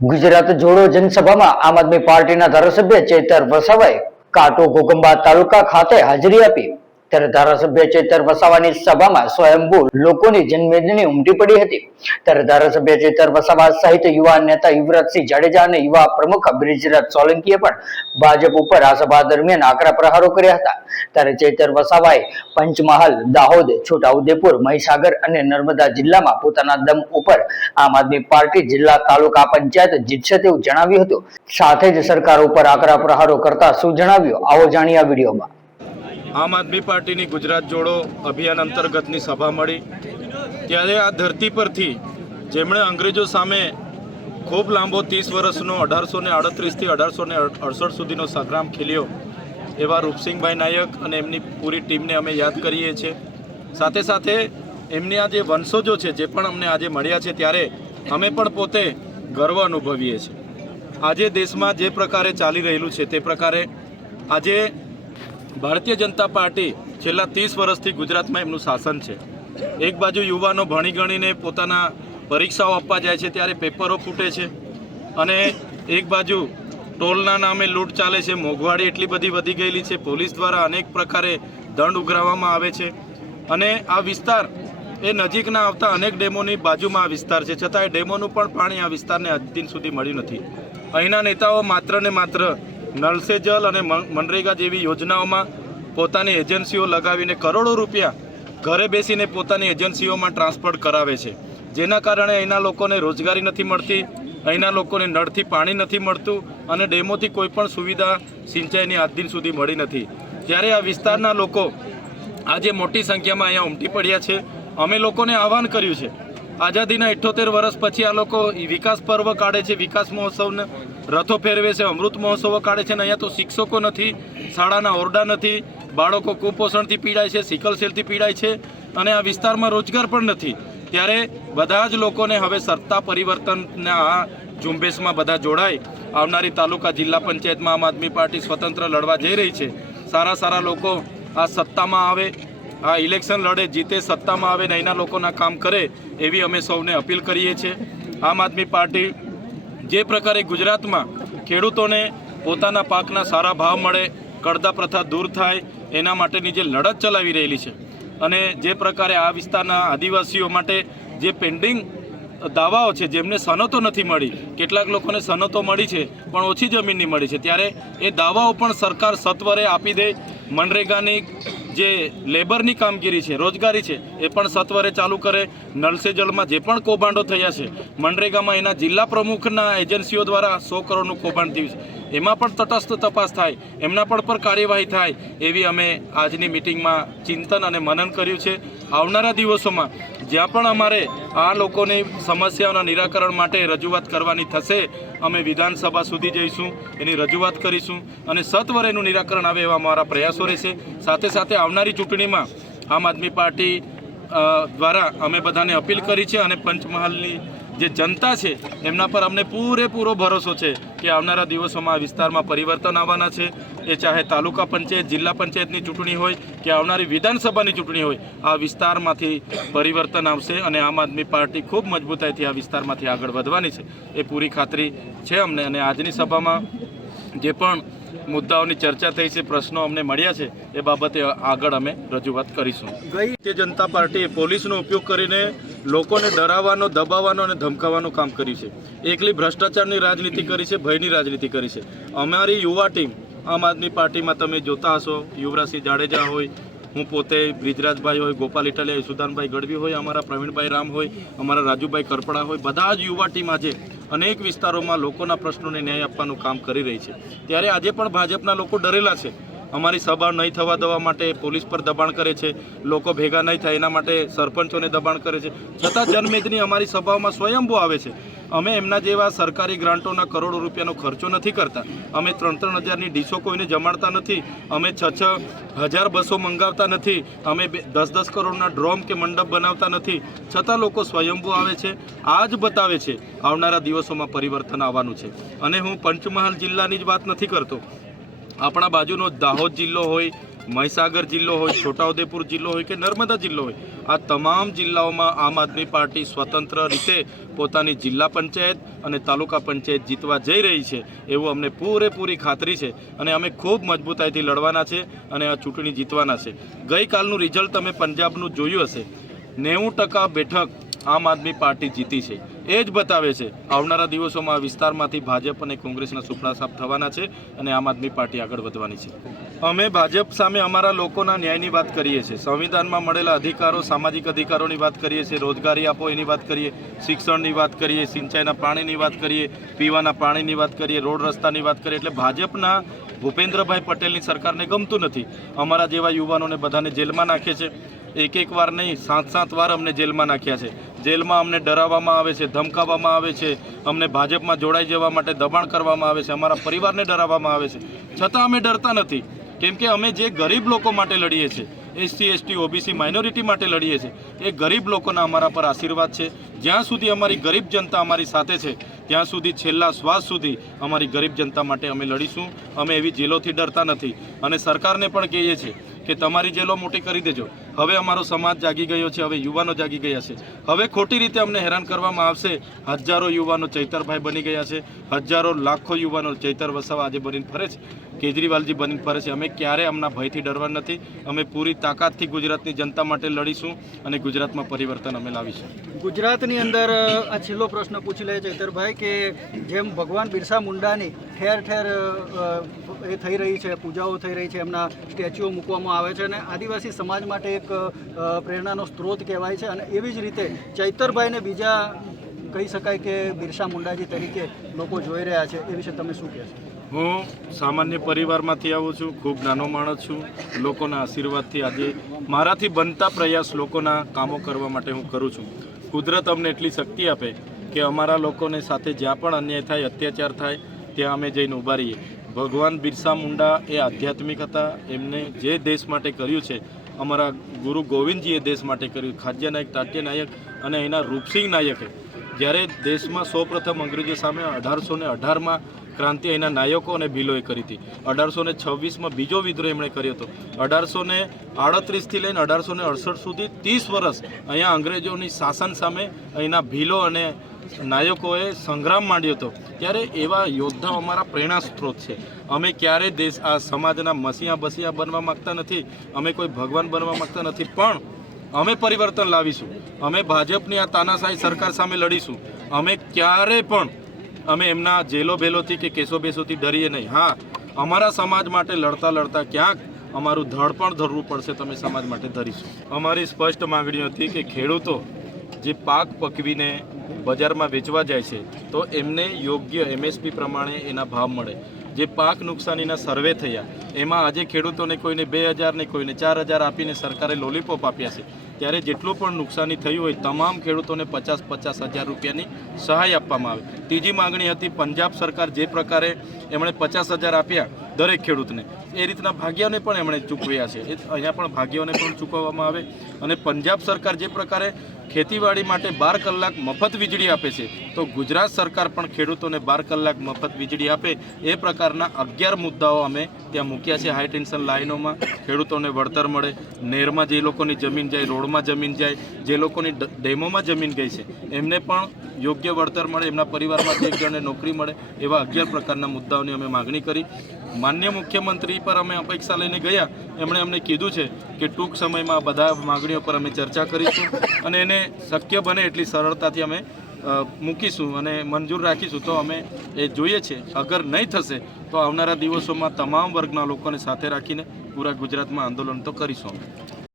ગુજરાત જોડો જનસભામાં આમ આદમી પાર્ટીના ધારાસભ્ય ચેતર વસાવાએ કાંટો ઘોઘંબા તાલુકા ખાતે હાજરી આપી ત્યારે ધારાસભ્ય ચેતર વસાવાની સભામાં સ્વયંભૂ લોકોની જનમેદની ઉમટી પડી હતી ત્યારે ધારાસભ્ય ચેતર વસાવા સહિત યુવા નેતા યુવરાજસિંહ જાડેજા અને યુવા પ્રમુખ બ્રિજરાજ સોલંકીએ પણ ભાજપ ઉપર આ સભા દરમિયાન આકરા પ્રહારો કર્યા હતા ત્યારે ચેતર વસાવાએ પંચમહાલ, દાહોદ, છોટાઉદેપુર, મહીસાગર અને નર્મદા જિલ્લામાં પોતાના દમ ઉપર આમ આદમી પાર્ટી જિલ્લા તાલુકા પંચાયત જીતશે તેવું જણાવ્યું હતું। સાથે જ સરકાર ઉપર આકરા પ્રહારો કરતા શું જણાવ્યું આવો જાણીએ આ વિડીયોમાં। આમ આદમી પાર્ટીની ગુજરાત જોડો અભિયાન અંતર્ગતની સભા મળી ત્યારે આ ધરતી પરથી જેમણે અંગ્રેજો સામે ખૂબ લાંબો 30 વર્ષનો 1838 થી 1868 સુધીનો સંગ્રામ ખેલ્યો એવા રૂપસિંહભાઈ નાયક અને એમની પૂરી ટીમને અમે યાદ કરીએ છીએ। સાથે સાથે એમની આ જે વંશજો છે જે પણ અમને આજે મળ્યા છે ત્યારે અમે પણ પોતે ગર્વ અનુભવીએ છીએ। આજે દેશમાં જે પ્રકારે ચાલી રહેલું છે તે પ્રકારે આજે ભારતીય જનતા પાર્ટી છેલ્લા 30 વર્ષથી ગુજરાતમાં એમનું શાસન છે। એક બાજુ યુવાનો ભણી ગણીને પોતાના પરીક્ષાઓ આપવા જાય છે ત્યારે પેપરો ફૂટે છે અને એક બાજુ ટોલના નામે લૂંટ ચાલે છે, મોંઘવારી એટલી બધી વધી ગયેલી છે, પોલીસ દ્વારા અનેક પ્રકારે દંડ ઉઘરાવવામાં આવે છે અને આ વિસ્તાર એ નજીકના આવતા અનેક ડેમોની બાજુમાં આ વિસ્તાર છે છતાં એ ડેમોનું પણ પાણી આ વિસ્તારને આજ દિન સુધી મળ્યું નથી। અહીંના નેતાઓ માત્ર ને માત્ર નળ સે જલ અને મનરેગા જેવી યોજનાઓમાં પોતાની એજન્સીઓ લગાવીને કરોડો રૂપિયા ઘરે બેસીને પોતાની એજન્સીઓમાં ટ્રાન્સફર કરાવે છે જેના કારણે અહીંના લોકોને રોજગારી નથી મળતી, અહીંના લોકોને નળથી પાણી નથી મળતું અને ડેમોથી કોઈ પણ સુવિધા સિંચાઈની આજ દિન સુધી મળી નથી। ત્યારે આ વિસ્તારના લોકો આજે મોટી સંખ્યામાં અહીંયા ઉમટી પડ્યા છે। અમે લોકોને આહવાન કર્યું છે, આઝાદીના 78 વર્ષ પછી આ લોકો વિકાસ પર્વ કાઢે છે, વિકાસ મહોત્સવને રથો ફેરવે છે, અમૃત મહોત્સવો કાઢે છે અને અહીંયા તો શિક્ષકો નથી, શાળાના ઓરડા નથી, બાળકો કુપોષણથી પીડાય છે, સિકલ સેલથી પીડાય છે અને આ વિસ્તારમાં રોજગાર પણ નથી। ત્યારે બધા જ લોકોને હવે સત્તા પરિવર્તનના આ ઝુંબેશમાં બધા જોડાય। આવનારી તાલુકા જિલ્લા પંચાયતમાં આમ આદમી પાર્ટી સ્વતંત્ર લડવા જઈ રહી છે। સારા લોકો આ સત્તામાં આવે, આ ઇલેક્શન લડે, જીતે, સત્તામાં આવે ને અહીંના લોકોના કામ કરે એવી અમે સૌને અપીલ કરીએ છીએ। આમ આદમી પાર્ટી જે પ્રકારે ગુજરાતમાં ખેડૂતોને પોતાના પાકના સારા ભાવ મળે, કરદા પ્રથા દૂર થાય એના માટેની જે લડત ચલાવી રહેલી છે અને જે પ્રકારે આ વિસ્તારના આદિવાસીઓ માટે જે પેન્ડિંગ દાવાઓ છે જેમને સનતો નથી મળી, કેટલાક લોકોને સનતો મળી છે પણ ઓછી જમીનની મળી છે, ત્યારે એ દાવાઓ પણ સરકાર સત્વરે આપી દે। મનરેગાની જે લેબરની કામગીરી છે, રોજગારી છે એ પણ સત્વરે ચાલુ કરે। નળ સે જલમાં જે પણ કૌભાંડો થયા છે, મનરેગામાં એના જિલ્લા પ્રમુખના એજન્સીઓ દ્વારા 100 કરોડનું કૌભાંડ થયું છે એમાં પણ તટસ્થ તપાસ થાય, એમના પર કાર્યવાહી થાય એવી અમે આજની મિટિંગમાં ચિંતન અને મનન કર્યું છે। આવનારા દિવસોમાં જ્યાં પણ અમારે આ લોકોની સમસ્યાઓના નિરાકરણ માટે રજૂઆત કરવાની થશે અમે વિધાનસભા સુધી જઈશું, એની રજૂઆત કરીશું અને સત્વરે એનું નિરાકરણ આવે એવા અમારા પ્રયાસો રહેશે। સાથે સાથે આવનારી ચૂંટણીમાં આમ આદમી પાર્ટી દ્વારા અમે બધાને અપીલ કરી છે અને પંચમહાલની જે જનતા છે એમના પર અમને પૂરેપૂરો ભરોસો છે કે આવનારા દિવસોમાં આ વિસ્તારમાં પરિવર્તન આવવાના છે। એ ચાહે તાલુકા પંચાયત, જિલ્લા પંચાયતની ચૂંટણી હોય કે આવનારી વિધાનસભાની ચૂંટણી હોય, આ વિસ્તારમાંથી પરિવર્તન આવશે અને આમ આદમી પાર્ટી ખૂબ મજબૂતાઈથી આ વિસ્તારમાંથી આગળ વધવાની છે એ પૂરી ખાતરી છે અમને। અને આજની સભામાં જે પણ મુદ્દાઓની ચર્ચા થઈ છે, પ્રશ્નો અમને મળ્યા છે એ બાબતે આગળ અમે રજૂઆત કરીશું। ભારતીય જનતા પાર્ટીએ પોલીસનો ઉપયોગ કરીને લોકોને ડરાવવાનો, દબાવવાનો અને ધમકાવવાનું કામ કર્યું છે। એકલી ભ્રષ્ટાચારની રાજનીતિ કરી છે, ભયની રાજનીતિ કરી છે। અમારી યુવા ટીમ આમ આદમી પાર્ટીમાં તમે જોતા હશો, યુવરાજસિંહ જાડેજા હોય, હું પોતે, બ્રિજરાજભાઈ હોય, ગોપાલ ઇટાલિયા, સુદાનભાઈ ગઢવી હોય, અમારા પ્રવીણભાઈ રામ હોય, અમારા રાજુભાઈ કરપડા હોય, બધા જ યુવા ટીમ આજે અનેક વિસ્તારોમાં લોકોના પ્રશ્નોને ન્યાય આપવાનું કામ કરી રહી છે। ત્યારે આજે પણ ભાજપના લોકો ડરેલા છે, અમારી સભા નહીં થવા દેવા માટે પોલીસ પર દબાણ કરે છે, લોકો ભેગા નહીં થાય એના માટે સરપંચોને દબાણ કરે છે, છતાં જનમેદની અમારી સભાઓમાં સ્વયંભૂ આવે છે। અમે એમના જેવા સરકારી ગ્રાન્ટોના કરોડો રૂપિયાનો ખર્ચો નથી કરતા, અમે 3-3 હજારની ડીશો કોઈને જમાડતા નથી, અમે 6-6 હજાર બસો મંગાવતા નથી, અમે 10-10 કરોડના ડ્રોમ કે મંડપ બનાવતા નથી, છતાં લોકો સ્વયંભૂ આવે છે। આ જ બતાવે છે આવનારા દિવસોમાં પરિવર્તન આવવાનું છે। અને હું પંચમહાલ જિલ્લાની જ વાત નથી કરતો, આપણા બાજુનો દાહોદ જિલ્લો હોય, મહીસાગર જિલ્લો હોય, છોટાઉદેપુર જિલ્લો હોય કે નર્મદા જિલ્લો હોય, આ તમામ જિલ્લાઓમાં આમ આદમી પાર્ટી સ્વતંત્ર રીતે પોતાની જિલ્લા પંચાયત અને તાલુકા પંચાયત જીતવા જઈ રહી છે એવું અમને પૂરેપૂરી ખાતરી છે અને અમે ખૂબ મજબૂતાઈથી લડવાના છે અને આ ચૂંટણી જીતવાના છે. ગઈકાલનું રિઝલ્ટ તમે પંજાબનું જોયું હશે, 90% બેઠક આમ આદમી પાર્ટી જીતી છે. એ જ બતાવે છે આવનારા દિવસોમાં આ વિસ્તારમાંથી ભાજપ અને કોંગ્રેસના સુપડા સાફ થવાના છે અને આમ આદમી પાર્ટી આગળ વધવાની છે. અમે ભાજપ સામે અમારા લોકોના ન્યાયની વાત કરીએ છીએ, સંવિધાનમાં મળેલા અધિકારો, સામાજિક અધિકારોની વાત કરીએ છીએ, રોજગારી આપો એની વાત કરીએ, શિક્ષણની વાત કરીએ, સિંચાઈના પાણીની વાત કરીએ, પીવાના પાણીની વાત કરીએ, રોડ રસ્તાની વાત કરીએ. એટલે ભાજપના ભૂપેન્દ્રભાઈ પટેલની સરકારને ગમતું નથી. અમારા જેવા યુવાનોને બધાને જેલમાં નાખે છે. એક વાર નહીં, 7 વાર અમને જેલમાં નાખ્યા છે. જેલમાં અમને ડરાવવામાં આવે છે, ધમકાવવામાં આવે છે, અમને ભાજપમાં જોડાઈ જવા માટે દબાણ કરવામાં આવે છે, અમારા પરિવારને ડરાવવામાં આવે છે. છતાં અમે ડરતા નથી, કેમ કે અમે જે ગરીબ લોકો માટે લડીએ છીએ, એસસી એસટી ઓબીસી માઇનોરિટી માટે લડીએ છીએ, એ ગરીબ લોકોના અમારા પર આશીર્વાદ છે. જ્યાં સુધી અમારી ગરીબ જનતા અમારી સાથે છે ત્યાં સુધી, છેલ્લા શ્વાસ સુધી અમારી ગરીબ જનતા માટે અમે લડીશું. અમે એવી જેલોથી ડરતા નથી અને સરકારને પણ કહીએ છીએ કે તમારી જેલો મોટી કરી દેજો. હવે અમારો સમાજ જાગી ગયો છે, હવે યુવાનો જાગી ગયા છે. હવે ખોટી રીતે અમને હેરાન કરવામાં આવશે. હજારો યુવાનો ચૈતરભાઈ બની ગયા છે, હજારો લાખો યુવાનો ચૈતર વસાવા આજે બનીને ફરે છે, કેજરીવાલજી બનીને ફરે છે. અમે ક્યારે અમના ભયથી ડરવા નથી. અમે પૂરી તાકાતથી ગુજરાતની જનતા માટે લડીશું અને ગુજરાતમાં પરિવર્તન અમે લાવીશું. ગુજરાતની અંદર આ છેલ્લો પ્રશ્ન પૂછી લે ચૈતરભાઈ કે જેમ ભગવાન બિરસા મુંડાની ઠેર ઠેર એ થઈ રહી છે, પૂજાઓ થઈ રહી છે, એમના સ્ટેચ્યુઓ મૂકવામાં આવે છે અને આદિવાસી સમાજ માટે એક પ્રેરણાનો સ્ત્રોત કહેવાય છે, અને એવી જ રીતે ચૈતરભાઈને બીજા કહી શકાય કે બિરસા મુંડાજી તરીકે લોકો જોઈ રહ્યા છે. એ વિશે તમે શું કહેશો? હું સામાન્ય પરિવારમાંથી આવું છું, ખૂબ નાનો માણસ છું. લોકોના આશીર્વાદથી આજે મારાથી બનતા પ્રયાસ લોકોના કામો કરવા માટે હું કરું છું. કુદરત અમને એટલી શક્તિ આપે કે અમારા લોકોને સાથે જ્યાં પણ અન્યાય થાય, અત્યાચાર થાય, ત્યાં અમે જઈને ઊભા રહીએ. ભગવાન બિરસા મુંડા એ આધ્યાત્મિક હતા. એમને જે દેશ માટે કર્યું છે, અમારા ગુરુ ગોવિંદજીએ દેશ માટે કર્યું. ખાદ્ય નાયક, તાટ્ય નાયક અને એના રૂપસિંહ નાયકે જ્યારે દેશમાં સૌપ્રથમ અંગ્રેજો સામે 1818માં ક્રાંતિ એના નાયકો અને ભીલોએ કરી હતી. 1826માં બીજો વિદ્રોહ એમણે કર્યો હતો. 1838થી લઈને 1868 સુધી 30 વર્ષ અહીંયા અંગ્રેજોની શાસન સામે અહીંના ભીલો અને નાયકોએ સંગ્રામ માંડ્યો હતો. ત્યારે એવા યોદ્ધાઓ અમારા પ્રેરણા સ્ત્રોત છે. અમે ક્યારે દેશ આ સમાજના મસીહા બસિયા બનવા માગતા નથી, અમે કોઈ ભગવાન બનવા માગતા નથી, પણ અમે પરિવર્તન લાવીશું. અમે ભાજપની આ તાનાશાહી સરકાર સામે લડીશું. અમે ક્યારે પણ અમે એમના જેલો બેલોથી કે કેસો બેસોથી ડરીએ નહીં. હા, અમારા સમાજ માટે લડતા લડતા ક્યાંક અમારું ધડ પણ ધરવું પડશે, તમે સમાજ માટે ધરીશું. અમારી સ્પષ્ટ માગણી હતી કે ખેડૂતો જે પાક પકવીને બજારમાં વેચવા જાય છે તો એમને યોગ્ય MSP પ્રમાણે એના ભાવ મળે. જે પાક નુકસાનીના સર્વે થયા એમાં આજે ખેડૂતોને કોઈને 2000 ને કોઈને 4000 આપીને સરકારે લોલીપોપ આપ્યા છે. ત્યારે જેટલું પણ નુકસાની થયું હોય તમામ ખેડૂતોને 50-50 હજાર રૂપિયાની સહાય આપવામાં આવે. ત્રીજી માગણી હતી, પંજાબ સરકાર જે પ્રકારે એમણે 50,000 આપ્યા દરેક ખેડૂતને, એ રીતના ભાગ્યોને પણ એમણે ચૂકવ્યા છે. એ અહીંયા પણ ભાગ્યોને પણ ચૂકવવામાં આવે. અને પંજાબ સરકાર જે પ્રકારે ખેતીવાડી માટે 12 કલાક મફત વીજળી આપે છે, તો ગુજરાત સરકાર પણ ખેડૂતોને 12 કલાક મફત વીજળી આપે. એ પ્રકારના 11 મુદ્દાઓ અમે ત્યાં મૂક્યા છે. હાઈ ટેન્શન લાઇનોમાં ખેડૂતોને વળતર મળે, નહેરમાં જે લોકોની જમીન જાય, રોડમાં જમીન જાય, જે લોકોની ડેમોમાં જમીન ગઈ છે એમને પણ યોગ્ય વળતર મળે, એમના પરિવારમાંથી એક જણને નોકરી મળે. એવા 11 પ્રકારના મુદ્દાઓની અમે માગણી કરી. માન્ય મુખ્યમંત્રી પર અમે અપેક્ષા લઈને ગયા. એમણે અમને કીધું છે કે ટૂંક સમયમાં બધા માગણીઓ પર અમે ચર્ચા કરીશું અને એને શક્ય બને એટલી સરળતાથી અમે મૂકીશું અને મંજૂર રાખીશું. તો અમે એ જોઈએ છે. અગર નહીં થશે તો આવનારા દિવસોમાં તમામ વર્ગના લોકોને સાથે રાખીને પૂરા ગુજરાતમાં આંદોલન તો કરીશું.